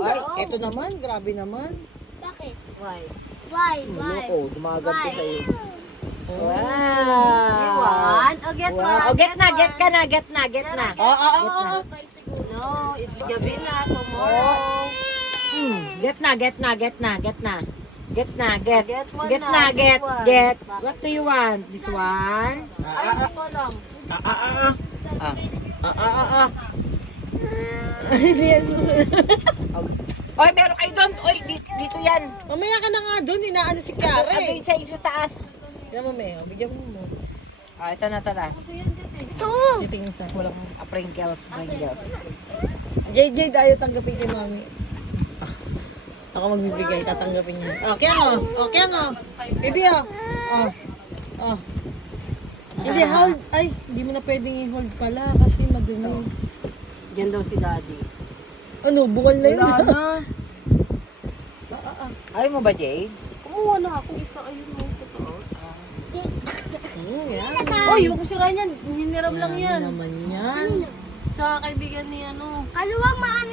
Ay, loob. eto naman, grabe naman. Bakit? Why? Why? Loko, gumaganti Why? sa'yo. You Wow! want? Oh, get Wow. one. Oh, get na, one. get ka na, get na, get na. Oo. No, it's gabi na. Tomorrow. Get na, get na, get na, get na. Get na, get. Get one Get na, na, just get, one. get. Bakit? What do you want? This one? Ay, hindi ko alam. Hindi yan susunod. Oy, meron kayo doon. Oy, dito yan. Mamaya ka na nga doon. Inaano si Kiara eh. Sa taas. Yan mo, May. Bigyan mo mo. Ah, ito na, tala. Gusto yan dito eh. Ito. Titingin sa walang Pringles. JJ, tayo tanggapin kay Mami. Ako magbibigay, tatanggapin niya. Okay nga, okay nga. Baby, oh. Hindi, hold. Ay, hindi mo na pwedeng i-hold pala kasi madumi. Diyan daw si Daddy. Ano, bukal na yun. Wala na. Ayaw mo ba, Jade? Kumuha na ako isa. Ayun mo sa taas. Yan. Oy, huwag mo sirain yan. Hiniram lang yan. Naman yan. Sa kaibigan ni ano. Kaluwang maano